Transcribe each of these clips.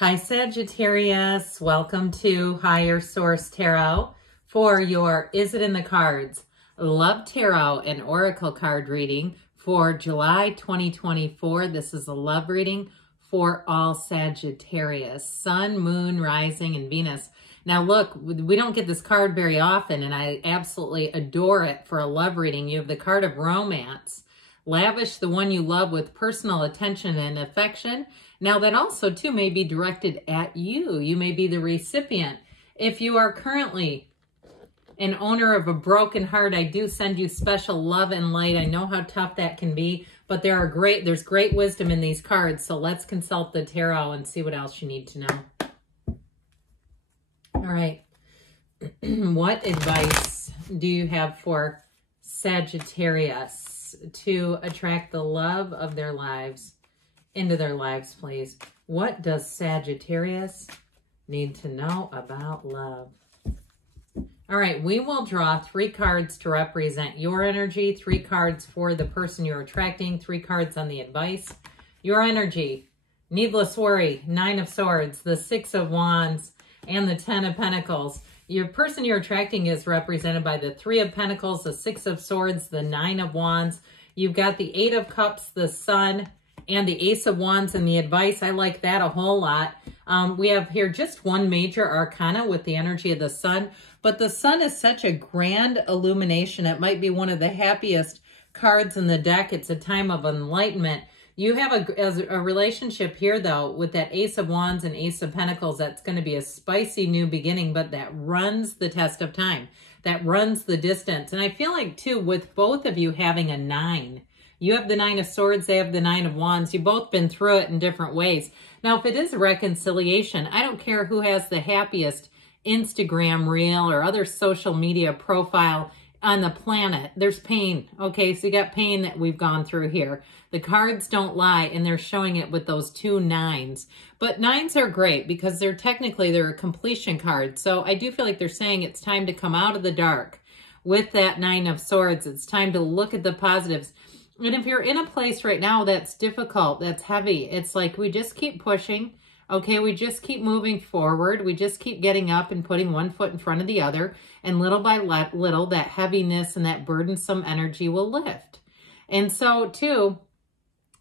Hi Sagittarius, welcome to Higher Source Tarot for your Is It in the Cards Love Tarot and Oracle card reading for July 2024. This is a love reading for all Sagittarius, Sun, Moon, Rising, and Venus. Now look, we don't get this card very often, and I absolutely adore it for a love reading. You have the card of romance. Lavish the one you love with personal attention and affection. Now that also too may be directed at you. You may be the recipient. If you are currently an owner of a broken heart, I do send you special love and light. I know how tough that can be, but there's great wisdom in these cards. So let's consult the tarot and see what else you need to know. All right. What advice do you have for Sagittarius to attract the love of their lives into their lives, please? What does Sagittarius need to know about love? All right, we will draw 3 cards to represent your energy, 3 cards for the person you're attracting, 3 cards on the advice. Your energy, needless worry, 9 of Swords, the 6 of Wands, and the 10 of Pentacles. Your person you're attracting is represented by the 3 of Pentacles, the 6 of Swords, the 9 of Wands. You've got the 8 of Cups, the Sun, and the Ace of Wands and the advice. I like that a whole lot. We have here just one major arcana with the energy of the Sun, but the Sun is such a grand illumination. It might be one of the happiest cards in the deck. It's a time of enlightenment. You have a relationship here, though, with that Ace of Wands and Ace of Pentacles. That's going to be a spicy new beginning, but that runs the test of time. That runs the distance. And I feel like, too, with both of you having a 9, you have the 9 of Swords, they have the 9 of Wands. You've both been through it in different ways. Now, if it is a reconciliation, I don't care who has the happiest Instagram reel or other social media profile on the planet. There's pain, okay? So you got pain that we've gone through here. The cards don't lie, and they're showing it with those 2 9s. But 9s are great because they're a completion card. So I do feel like they're saying it's time to come out of the dark with that 9 of Swords. It's time to look at the positives. And if you're in a place right now that's difficult, that's heavy, it's like we just keep pushing, okay? We just keep moving forward. We just keep getting up and putting one foot in front of the other. And little by little, that heaviness and that burdensome energy will lift. And so, too,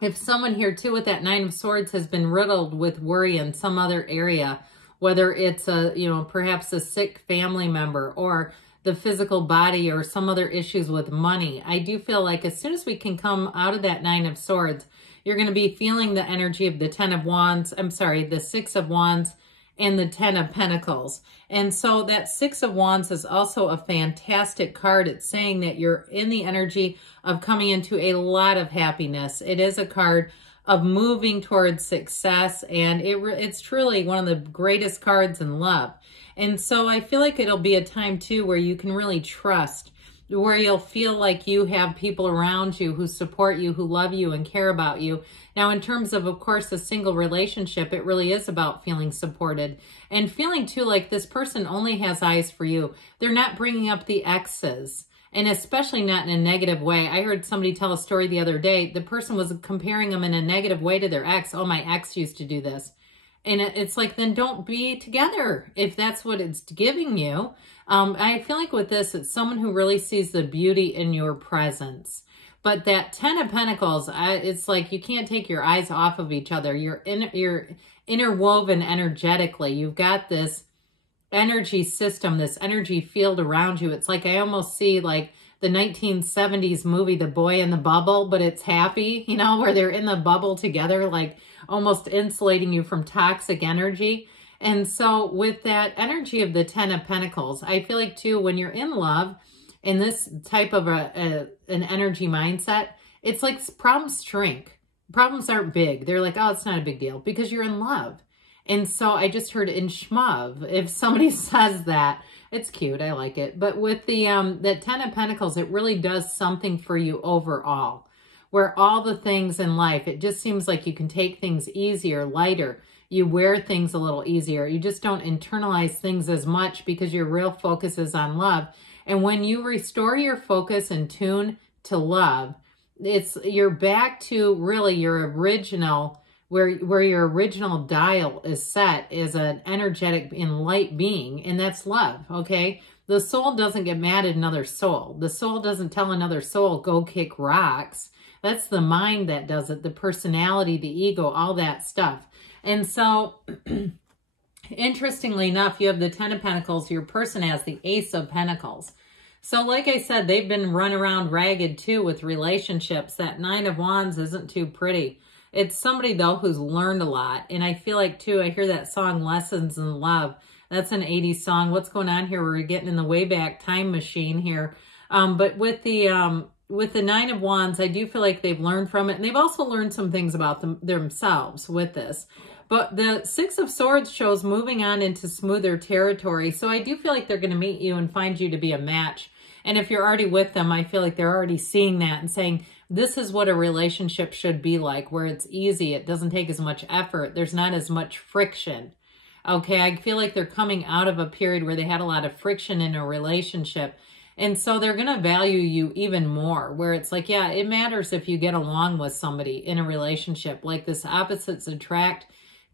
if someone here, too, with that 9 of Swords has been riddled with worry in some other area, whether it's perhaps a sick family member or the physical body or some other issues with money, I do feel like as soon as we can come out of that 9 of Swords, you're going to be feeling the energy of the 10 of Wands, the 6 of Wands, and the 10 of Pentacles. And so that 6 of Wands is also a fantastic card. It's saying that you're in the energy of coming into a lot of happiness. It is a card of moving towards success, and it's truly one of the greatest cards in love. And so I feel like it'll be a time, too, where you can really trust, where you'll feel like you have people around you who support you, who love you and care about you. Now, in terms of course, a single relationship, it really is about feeling supported and feeling, too, like this person only has eyes for you. They're not bringing up the exes, and especially not in a negative way. I heard somebody tell a story the other day. The person was comparing them in a negative way to their ex. Oh, my ex used to do this. And it's like, then don't be together if that's what it's giving you. I feel like with this, it's someone who really sees the beauty in your presence. But that 10 of Pentacles, it's like you can't take your eyes off of each other. You're interwoven energetically. You've got this energy system, this energy field around you. It's like I almost see like the 1970s movie, The Boy in the Bubble, but it's happy, where they're in the bubble together, like almost insulating you from toxic energy. And so with that energy of the 10 of Pentacles, I feel like, too, when you're in love, in this type of an energy mindset, it's like problems shrink. Problems aren't big. They're like, oh, it's not a big deal because you're in love. And so I just heard in Shmuv, if somebody says that, it's cute. I like it. But with the 10 of Pentacles, it really does something for you overall, where all the things in life, it just seems like you can take things easier, lighter. You wear things a little easier. You just don't internalize things as much because your real focus is on love. And when you restore your focus and tune to love, you're back to really your original where your original dial is set is an energetic and light being, and that's love, okay? The soul doesn't get mad at another soul. The soul doesn't tell another soul, go kick rocks. That's the mind that does it, the personality, the ego, all that stuff. And so, interestingly enough, you have the 10 of Pentacles. Your person has the Ace of Pentacles. So like I said, they've been run around ragged too with relationships. That 9 of Wands isn't too pretty. It's somebody, though, who's learned a lot. And I feel like, too, I hear that song, Lessons in Love. That's an 80s song. What's going on here? We're getting in the way back time machine here. But with the 9 of Wands, I do feel like they've learned from it. And they've also learned some things about themselves with this. But the 6 of Swords shows moving on into smoother territory. So I do feel like they're going to meet you and find you to be a match. And if you're already with them, I feel like they're already seeing that and saying, this is what a relationship should be like, where it's easy. It doesn't take as much effort. There's not as much friction. Okay, I feel like they're coming out of a period where they had a lot of friction in a relationship. And so they're going to value you even more, where it's like, yeah, it matters if you get along with somebody in a relationship. Like this opposites attract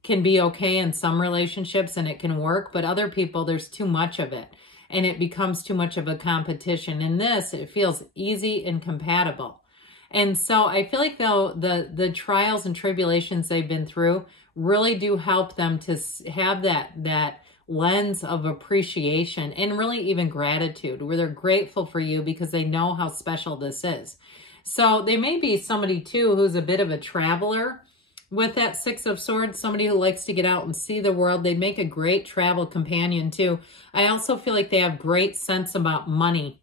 can be okay in some relationships and it can work, but other people, there's too much of it. And it becomes too much of a competition. In this, it feels easy and compatible. And so I feel like, though, the trials and tribulations they've been through really do help them to have that lens of appreciation and really even gratitude, where they're grateful for you because they know how special this is. So they may be somebody, too, who's a bit of a traveler with that 6 of Swords, somebody who likes to get out and see the world. They make a great travel companion, too. I also feel like they have great sense about money.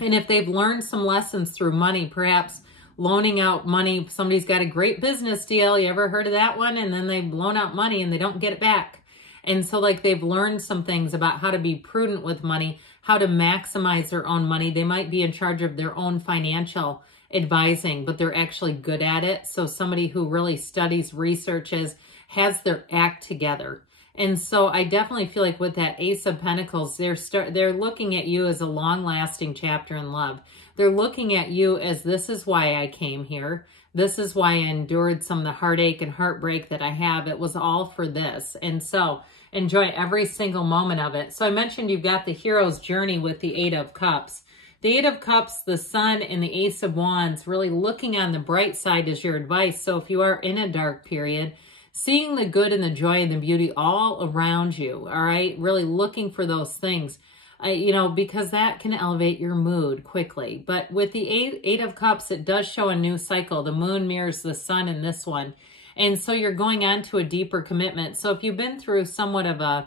And if they've learned some lessons through money, perhaps loaning out money, somebody's got a great business deal. You ever heard of that one? And then they've loaned out money and they don't get it back. And so like they've learned some things about how to be prudent with money, how to maximize their own money. They might be in charge of their own financial advising, but they're actually good at it. So somebody who really studies, researches, has their act together. And so I definitely feel like with that Ace of Pentacles, they're looking at you as a long-lasting chapter in love. They're looking at you as, this is why I came here. This is why I endured some of the heartache and heartbreak that I have. It was all for this. And so enjoy every single moment of it. So I mentioned you've got the hero's journey with the 8 of Cups. The 8 of Cups, the Sun, and the Ace of Wands, really looking on the bright side is your advice. So if you are in a dark period, seeing the good and the joy and the beauty all around you, all right? Really looking for those things, because that can elevate your mood quickly. But with the 8 of Cups, it does show a new cycle. The moon mirrors the sun in this one. And so you're going on to a deeper commitment. So if you've been through somewhat of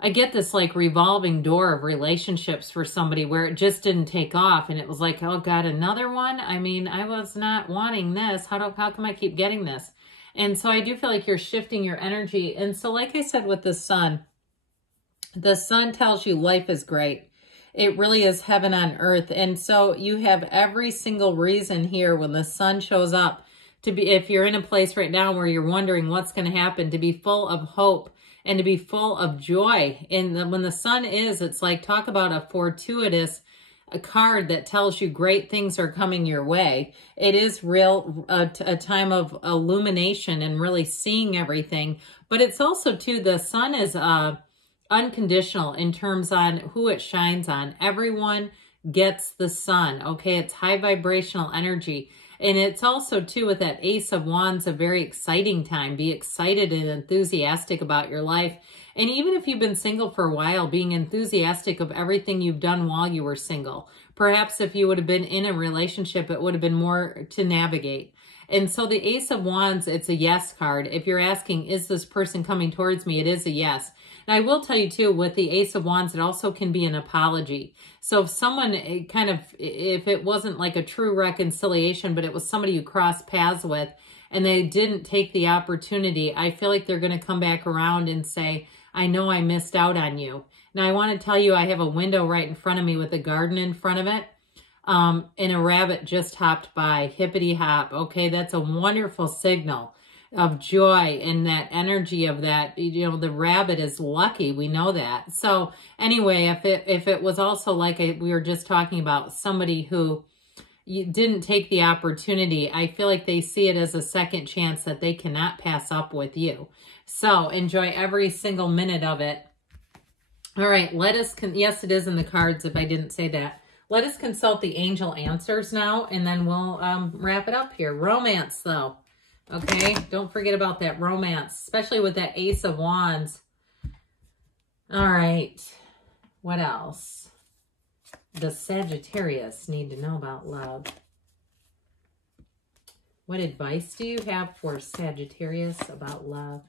I get this like revolving door of relationships for somebody where it just didn't take off. And it was like, oh God, another one? I mean, I was not wanting this. How come I keep getting this? And so I do feel like you're shifting your energy. And so like I said with the sun tells you life is great. It really is heaven on earth. And so you have every single reason here when the sun shows up to be, if you're in a place right now where you're wondering what's going to happen, to be full of hope and to be full of joy. And when the sun is, it's like, talk about a fortuitous a card that tells you great things are coming your way. It is a time of illumination and really seeing everything. But it's also, too, the sun is unconditional in terms on who it shines on. Everyone gets the sun, okay? It's high vibrational energy. And it's also, too, with that Ace of Wands, a very exciting time. Be excited and enthusiastic about your life. And even if you've been single for a while, being enthusiastic of everything you've done while you were single. Perhaps if you would have been in a relationship, it would have been more to navigate. And so the Ace of Wands, it's a yes card. If you're asking, is this person coming towards me? It is a yes. And I will tell you, too, with the Ace of Wands, it also can be an apology. So if someone if it wasn't like a true reconciliation, but it was somebody you crossed paths with and they didn't take the opportunity, I feel like they're going to come back around and say, I know I missed out on you. Now, I want to tell you, I have a window right in front of me with a garden in front of it. And a rabbit just hopped by, hippity hop. Okay, that's a wonderful signal of joy and that energy of that. The rabbit is lucky. We know that. So anyway, if it was also like we were just talking about, somebody who you didn't take the opportunity. I feel like they see it as a second chance that they cannot pass up with you. So enjoy every single minute of it. All right, yes, it is in the cards if I didn't say that. Let us consult the angel answers now, and then we'll wrap it up here. Romance, though. Okay, don't forget about that romance, especially with that Ace of Wands. All right, what else does Sagittarius need to know about love? What advice do you have for Sagittarius about love?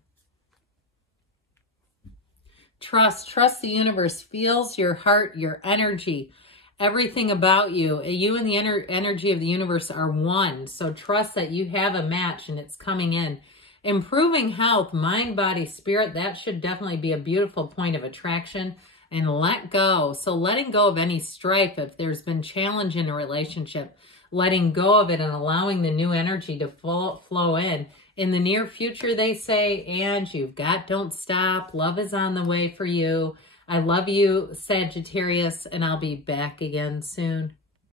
Trust. Trust the universe feels your heart, your energy, everything about you. You and the energy of the universe are one. So trust that you have a match and it's coming in. Improving health, mind, body, spirit, that should definitely be a beautiful point of attraction. And let go. So letting go of any strife, if there's been challenge in a relationship, letting go of it and allowing the new energy to flow in. In the near future, they say, and don't stop. Love is on the way for you. I love you, Sagittarius, and I'll be back again soon.